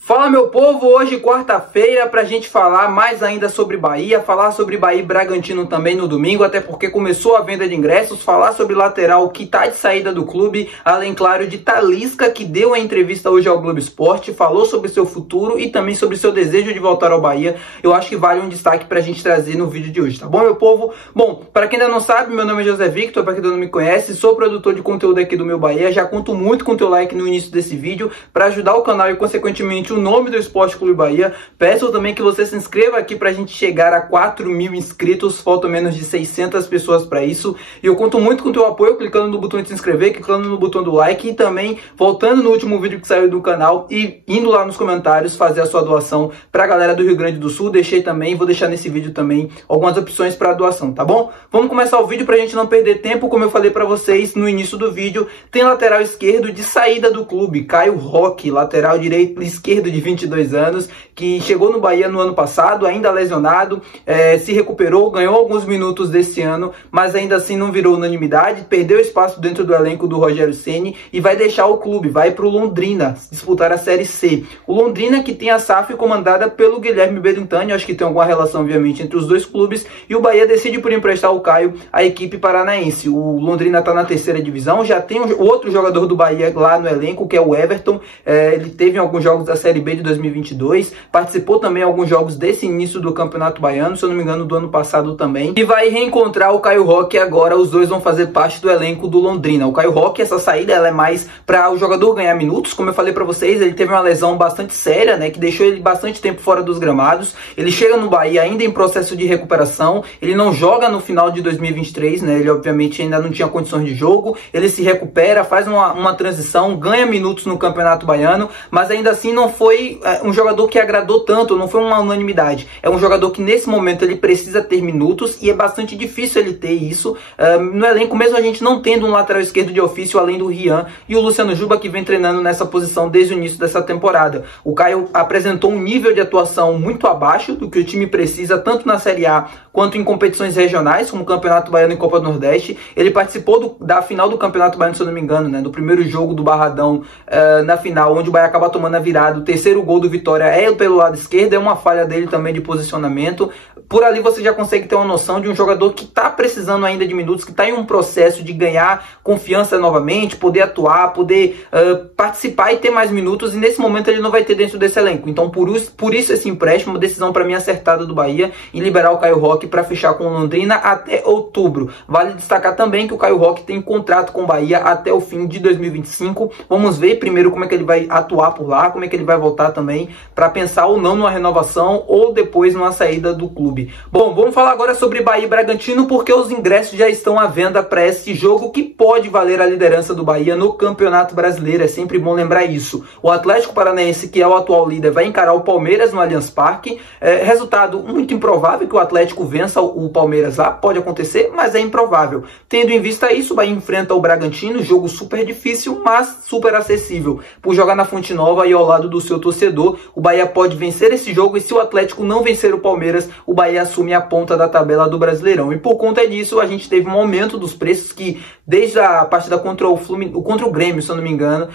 Fala, meu povo, hoje quarta-feira pra gente falar mais ainda sobre Bahia, falar sobre Bahia e Bragantino também no domingo, até porque começou a venda de ingressos, falar sobre lateral que tá de saída do clube, além, claro, de Talisca, que deu a entrevista hoje ao Globo Esporte, falou sobre seu futuro e também sobre seu desejo de voltar ao Bahia. Eu acho que vale um destaque pra gente trazer no vídeo de hoje, tá bom, meu povo? Bom, pra quem ainda não sabe, meu nome é José Victor, pra quem ainda não me conhece, sou produtor de conteúdo aqui do Meu Bahia, já conto muito com o teu like no início desse vídeo, pra ajudar o canal e, consequentemente, o nome do Esporte Clube Bahia. Peço também que você se inscreva aqui pra gente chegar a 4.000 inscritos, faltam menos de 600 pessoas pra isso, e eu conto muito com o teu apoio, clicando no botão de se inscrever, clicando no botão do like e também voltando no último vídeo que saiu do canal e indo lá nos comentários fazer a sua doação pra galera do Rio Grande do Sul. Deixei também, vou deixar nesse vídeo também algumas opções pra doação, tá bom? Vamos começar o vídeo pra gente não perder tempo. Como eu falei pra vocês no início do vídeo, tem lateral esquerdo de saída do clube, Caio Roque, lateral direito esquerdo de 22 anos, que chegou no Bahia no ano passado, ainda lesionado, se recuperou, ganhou alguns minutos desse ano, mas ainda assim não virou unanimidade, perdeu espaço dentro do elenco do Rogério Ceni e vai deixar o clube, vai para o Londrina disputar a Série C. O Londrina que tem a SAF comandada pelo Guilherme Berintani, acho que tem alguma relação obviamente entre os dois clubes, e o Bahia decide por emprestar o Caio à equipe paranaense. O Londrina está na terceira divisão, já tem outro jogador do Bahia lá no elenco, que é o Everton. Ele teve alguns jogos da Série B de 2022, participou também de alguns jogos desse início do Campeonato Baiano, se eu não me engano do ano passado também, e vai reencontrar o Caio Roque agora. Os dois vão fazer parte do elenco do Londrina. O Caio Roque, essa saída ela é mais para o jogador ganhar minutos, como eu falei para vocês, ele teve uma lesão bastante séria, né, que deixou ele bastante tempo fora dos gramados. Ele chega no Bahia ainda em processo de recuperação, ele não joga no final de 2023, né, ele obviamente ainda não tinha condições de jogo, ele se recupera, faz uma transição, ganha minutos no Campeonato Baiano, mas ainda assim não foi um jogador que agradou tanto, não foi uma unanimidade. É um jogador que nesse momento ele precisa ter minutos e é bastante difícil ele ter isso no elenco, mesmo a gente não tendo um lateral esquerdo de ofício além do Rian e o Luciano Juba, que vem treinando nessa posição desde o início dessa temporada. O Caio apresentou um nível de atuação muito abaixo do que o time precisa, tanto na Série A quanto em competições regionais, como o Campeonato Baiano e Copa do Nordeste. Ele participou da final do Campeonato Baiano, se eu não me engano, né, do primeiro jogo do Barradão na final, onde o Bahia acaba tomando a virada. O terceiro gol do Vitória é pelo lado esquerdo, é uma falha dele também de posicionamento. Por ali você já consegue ter uma noção de um jogador que está precisando ainda de minutos, que está em um processo de ganhar confiança novamente, poder atuar, poder participar e ter mais minutos, e nesse momento ele não vai ter dentro desse elenco. Então por isso esse empréstimo, uma decisão para mim acertada do Bahia em liberar o Caio Roque para fechar com o Londrina até outubro. Vale destacar também que o Caio Roque tem contrato com o Bahia até o fim de 2025. Vamos ver primeiro como é que ele vai atuar por lá, como é que ele vai voltar também, para pensar ou não numa renovação ou depois numa saída do clube. Bom, vamos falar agora sobre Bahia e Bragantino, porque os ingressos já estão à venda para esse jogo que pode valer a liderança do Bahia no Campeonato Brasileiro. É sempre bom lembrar isso. O Atlético Paranaense, que é o atual líder, vai encarar o Palmeiras no Allianz Parque. Resultado muito improvável que o Atlético vença o Palmeiras lá, pode acontecer, mas é improvável. Tendo em vista isso, o Bahia enfrenta o Bragantino, jogo super difícil, mas super acessível. Por jogar na Fonte Nova e ao lado do seu torcedor, o Bahia pode vencer esse jogo, e se o Atlético não vencer o Palmeiras, o Bahia assume a ponta da tabela do Brasileirão. E por conta disso, a gente teve um aumento dos preços que, desde a partida contra o Grêmio, se eu não me engano,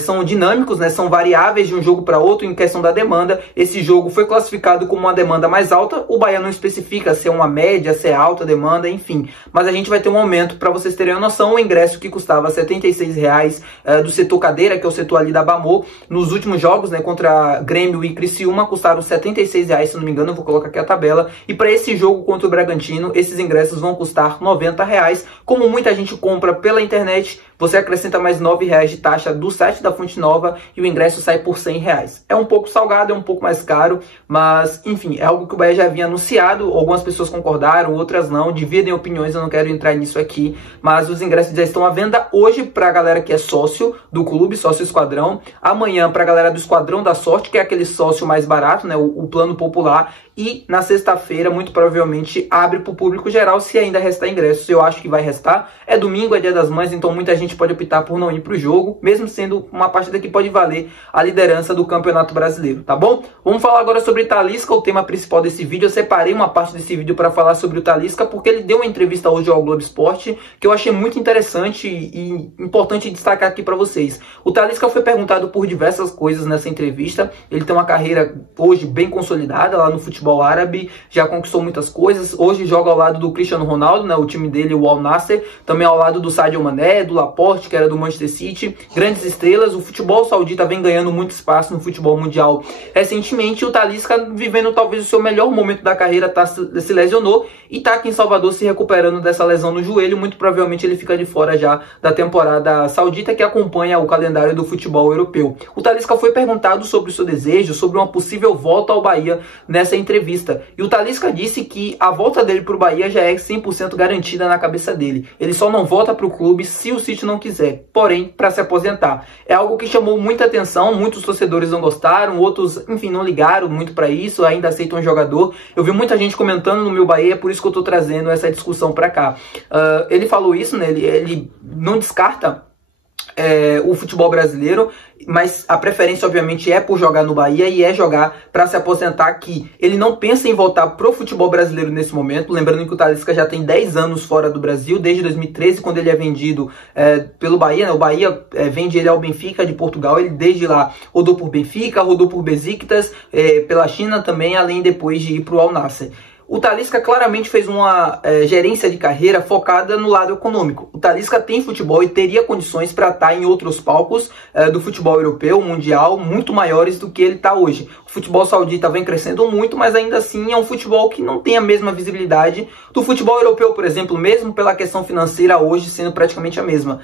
são dinâmicos, né? São variáveis de um jogo para outro em questão da demanda. Esse jogo foi classificado como uma demanda mais alta, o Bahia não especifica se é uma média, se é alta demanda, enfim. Mas a gente vai ter um aumento, para vocês terem uma noção. O ingresso que custava R$ 76 do setor cadeira, que é o setor ali da Bamô, nos últimos jogos, né, contra Grêmio e Criciúma, custaram R$ 76, se não me engano, eu vou colocar aqui a tabela. E para esse jogo contra o Bragantino, esses ingressos vão custar R$ 90. Como muita gente compra pela internet, você acrescenta mais R$ 9 de taxa do site da Fonte Nova e o ingresso sai por R$ 100. É um pouco salgado, é um pouco mais caro, mas enfim, é algo que o Bahia já havia anunciado. Algumas pessoas concordaram, outras não, dividem opiniões, eu não quero entrar nisso aqui, mas os ingressos já estão à venda hoje para a galera que é sócio do clube, sócio Esquadrão, amanhã para a galera do Esquadrão da Sorte, que é aquele sócio mais barato, né, o plano popular, e na sexta-feira, muito provavelmente, abre para o público geral, se ainda restar ingressos. Eu acho que vai restar. É domingo, é Dia das Mães, então muita gente simplesmente pode optar por não ir para o jogo, mesmo sendo uma partida que pode valer a liderança do Campeonato Brasileiro, tá bom? Vamos falar agora sobre o Talisca, o tema principal desse vídeo. Eu separei uma parte desse vídeo para falar sobre o Talisca, porque ele deu uma entrevista hoje ao Globo Esporte, que eu achei muito interessante e importante destacar aqui para vocês. O Talisca foi perguntado por diversas coisas nessa entrevista. Ele tem uma carreira hoje bem consolidada lá no futebol árabe, já conquistou muitas coisas. Hoje joga ao lado do Cristiano Ronaldo, né, o time dele, o Al Nassr, também ao lado do Sadio Mané, do Laporte, que era do Manchester City, grandes estrelas. O futebol saudita vem ganhando muito espaço no futebol mundial recentemente. O Talisca vivendo talvez o seu melhor momento da carreira, se lesionou e está aqui em Salvador se recuperando dessa lesão no joelho. Muito provavelmente ele fica de fora já da temporada saudita, que acompanha o calendário do futebol europeu. O Talisca foi perguntado sobre o seu desejo, sobre uma possível volta ao Bahia nessa entrevista. E o Talisca disse que a volta dele para o Bahia já é 100% garantida na cabeça dele. Ele só não volta para o clube se o City não quiser, porém, para se aposentar. É algo que chamou muita atenção, muitos torcedores não gostaram, outros, enfim, não ligaram muito para isso, ainda aceitam um jogador. Eu vi muita gente comentando no meu Bahia, é por isso que eu estou trazendo essa discussão para cá. Ele falou isso, né? Ele não descarta o futebol brasileiro, mas a preferência obviamente é por jogar no Bahia e é jogar para se aposentar aqui. Ele não pensa em voltar pro futebol brasileiro nesse momento, lembrando que o Talisca já tem 10 anos fora do Brasil, desde 2013, quando ele é vendido pelo Bahia, né? O Bahia vende ele ao Benfica de Portugal. Ele desde lá rodou por Benfica, rodou por Besiktas, pela China também, além depois de ir pro Al Nassr. O Talisca claramente fez uma gerência de carreira focada no lado econômico. O Talisca tem futebol e teria condições para estar em outros palcos do futebol europeu, mundial, muito maiores do que ele está hoje. O futebol saudita vem crescendo muito, mas ainda assim é um futebol que não tem a mesma visibilidade do futebol europeu, por exemplo, mesmo pela questão financeira hoje sendo praticamente a mesma.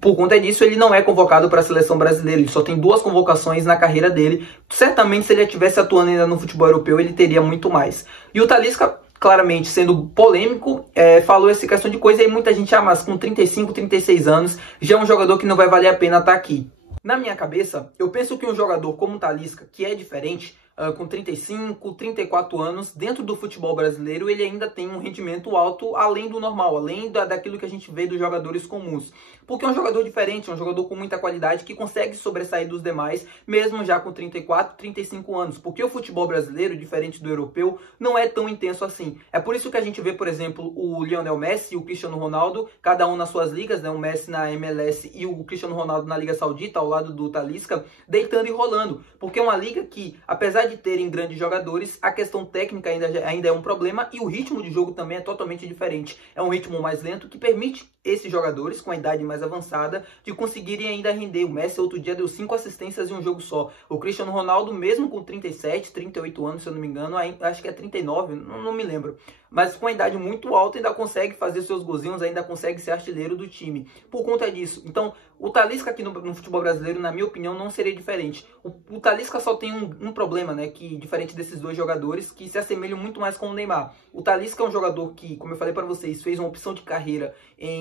Por conta disso, ele não é convocado para a seleção brasileira. Ele só tem 2 convocações na carreira dele. Certamente, se ele estivesse atuando ainda no futebol europeu, ele teria muito mais. E o Talisca, claramente sendo polêmico, falou essa questão de coisa. E muita gente, mas com 35, 36 anos, já é um jogador que não vai valer a pena estar aqui. Na minha cabeça, eu penso que um jogador como o Talisca, que é diferente, com 35, 34 anos, dentro do futebol brasileiro, ele ainda tem um rendimento alto além do normal, além daquilo que a gente vê dos jogadores comuns. Porque é um jogador diferente, é um jogador com muita qualidade, que consegue sobressair dos demais, mesmo já com 34, 35 anos. Porque o futebol brasileiro, diferente do europeu, não é tão intenso assim. É por isso que a gente vê, por exemplo, o Lionel Messi e o Cristiano Ronaldo, cada um nas suas ligas, né? O Messi na MLS e o Cristiano Ronaldo na Liga Saudita, ao lado do Talisca, deitando e rolando. Porque é uma liga que, apesar de terem grandes jogadores, a questão técnica ainda é um problema e o ritmo de jogo também é totalmente diferente. É um ritmo mais lento que permite esses jogadores com a idade mais avançada de conseguirem ainda render. O Messi outro dia deu 5 assistências em um jogo só. O Cristiano Ronaldo, mesmo com 37, 38 anos, se eu não me engano, acho que é 39, não me lembro, mas com a idade muito alta ainda consegue fazer seus golzinhos, ainda consegue ser artilheiro do time. Por conta disso, então, o Talisca aqui no futebol brasileiro, na minha opinião, não seria diferente. O Talisca só tem um problema, né, que diferente desses 2 jogadores, que se assemelham muito mais com o Neymar. O Talisca é um jogador que, como eu falei para vocês, fez uma opção de carreira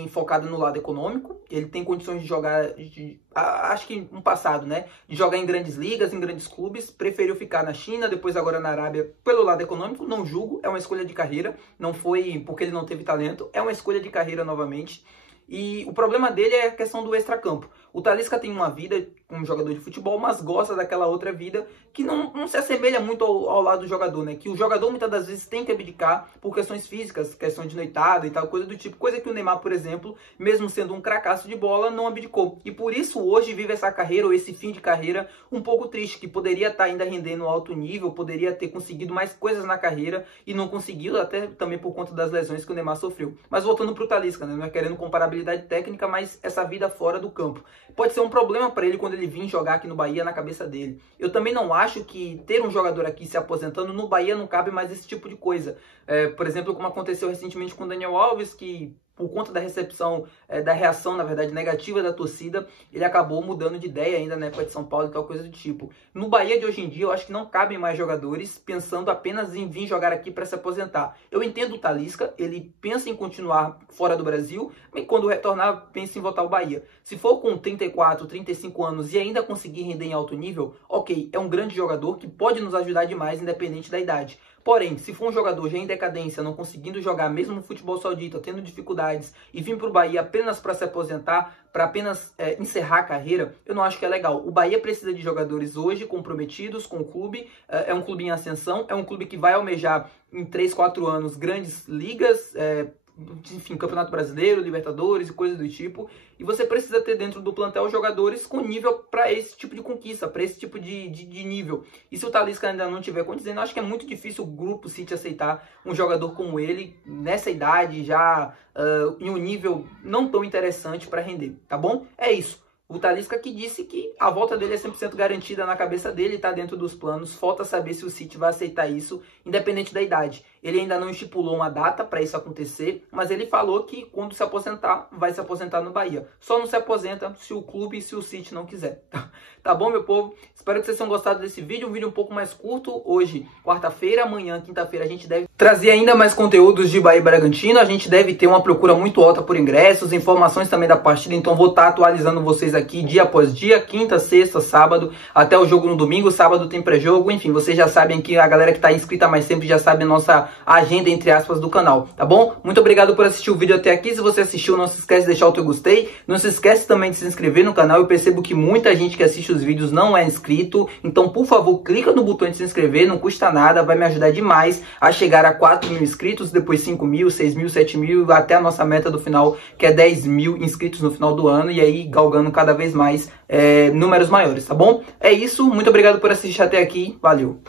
focada no lado econômico. Ele tem condições de jogar, acho que no passado, né, de jogar em grandes ligas, em grandes clubes. Preferiu ficar na China, depois agora na Arábia, pelo lado econômico. Não julgo, é uma escolha de carreira. Não foi porque ele não teve talento, é uma escolha de carreira novamente. E o problema dele é a questão do extracampo. O Talisca tem uma vida como jogador de futebol, mas gosta daquela outra vida que não se assemelha muito ao lado do jogador, né? Que o jogador muitas das vezes tem que abdicar por questões físicas, questão de noitada e tal, coisa do tipo. Coisa que o Neymar, por exemplo, mesmo sendo um cracaço de bola, não abdicou. E por isso hoje vive essa carreira, ou esse fim de carreira, um pouco triste, que poderia estar ainda rendendo alto nível, poderia ter conseguido mais coisas na carreira e não conseguiu, até também por conta das lesões que o Neymar sofreu. Mas voltando pro Talisca, né? Não é querendo comparabilidade técnica, mas essa vida fora do campo pode ser um problema para ele quando ele vir jogar aqui no Bahia, na cabeça dele. Eu também não acho que ter um jogador aqui se aposentando no Bahia não cabe mais esse tipo de coisa. Por exemplo, como aconteceu recentemente com o Daniel Alves, que por conta da recepção, da reação, na verdade, negativa da torcida, ele acabou mudando de ideia ainda na época de São Paulo e tal, coisa do tipo. No Bahia de hoje em dia, eu acho que não cabem mais jogadores pensando apenas em vir jogar aqui para se aposentar. Eu entendo o Talisca, ele pensa em continuar fora do Brasil, e quando retornar, pensa em voltar ao Bahia. Se for com 34, 35 anos e ainda conseguir render em alto nível, ok, é um grande jogador que pode nos ajudar demais, independente da idade. Porém, se for um jogador já em decadência, não conseguindo jogar mesmo no futebol saudita, tendo dificuldade oportunidades e vir para o Bahia apenas para se aposentar, para apenas encerrar a carreira, eu não acho que é legal. O Bahia precisa de jogadores hoje comprometidos com o clube, é um clube em ascensão, é um clube que vai almejar em 3, 4 anos grandes ligas, enfim, Campeonato Brasileiro, Libertadores e coisas do tipo, e você precisa ter dentro do plantel jogadores com nível para esse tipo de conquista, para esse tipo de nível. E se o Talisca ainda não tiver condizendo, eu acho que é muito difícil o grupo City aceitar um jogador como ele, nessa idade, já em um nível não tão interessante para render, tá bom? É isso. O Talisca que disse que a volta dele é 100% garantida na cabeça dele, está dentro dos planos. Falta saber se o City vai aceitar isso, independente da idade. Ele ainda não estipulou uma data para isso acontecer, mas ele falou que quando se aposentar, vai se aposentar no Bahia. Só não se aposenta se o clube e se o City não quiser. Tá bom, meu povo? Espero que vocês tenham gostado desse vídeo. Um vídeo um pouco mais curto. Hoje, quarta-feira, amanhã, quinta-feira, a gente deve trazer ainda mais conteúdos de Bahia e Bragantino. A gente deve ter uma procura muito alta por ingressos, informações também da partida. Então vou estar atualizando vocês aqui dia após dia, quinta, sexta, sábado, até o jogo no domingo. Sábado tem pré-jogo. Enfim, vocês já sabem que a galera que está inscrita mais sempre já sabe a nossa agenda, entre aspas, do canal, tá bom? Muito obrigado por assistir o vídeo até aqui. Se você assistiu, não se esquece de deixar o teu gostei. Não se esquece também de se inscrever no canal. Eu percebo que muita gente que assiste os vídeos não é inscrito. Então, por favor, clica no botão de se inscrever. Não custa nada, vai me ajudar demais a chegar a 4 mil inscritos, depois 5 mil, 6 mil, 7 mil, até a nossa meta do final, que é 10 mil inscritos no final do ano. E aí, galgando cada vez mais números maiores, tá bom? É isso. Muito obrigado por assistir até aqui. Valeu!